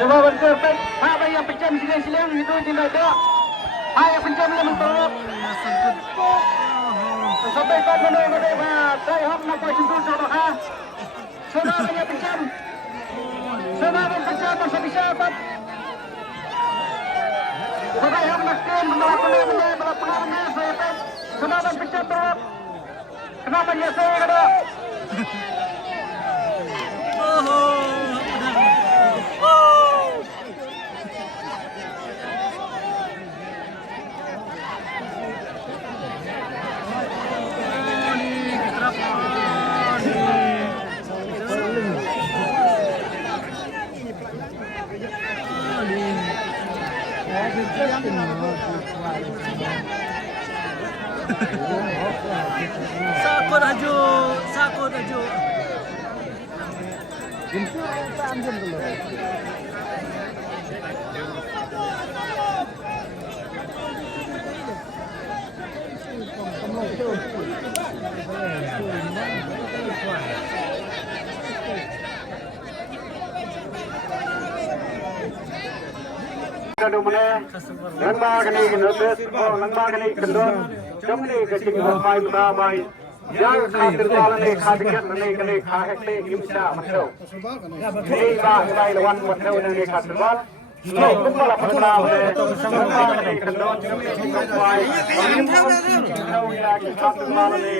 Coba berserpek, apa yang pencam silang itu tidak ada. Yang pencam yang teruk. Sampai kat mana saya ham nak sentuh contoh Semua yang pencam. Semua yang pencam masa bisa apa? Sampai ham nak melakukan saya pun. Semua yang pencam teruk. Kenapa dia saya ada? Sakut aja. Nangmagani notis, nangmagani kendon, jamni kecing homai mudabai. Yang khatir balane khadikat kene khahekte imsa matau. Ini mulai lawan matau nang khatir bal. Ini kumpul apa nangmagani kendon, jamni kecing homai. Imsa ya khatir balane.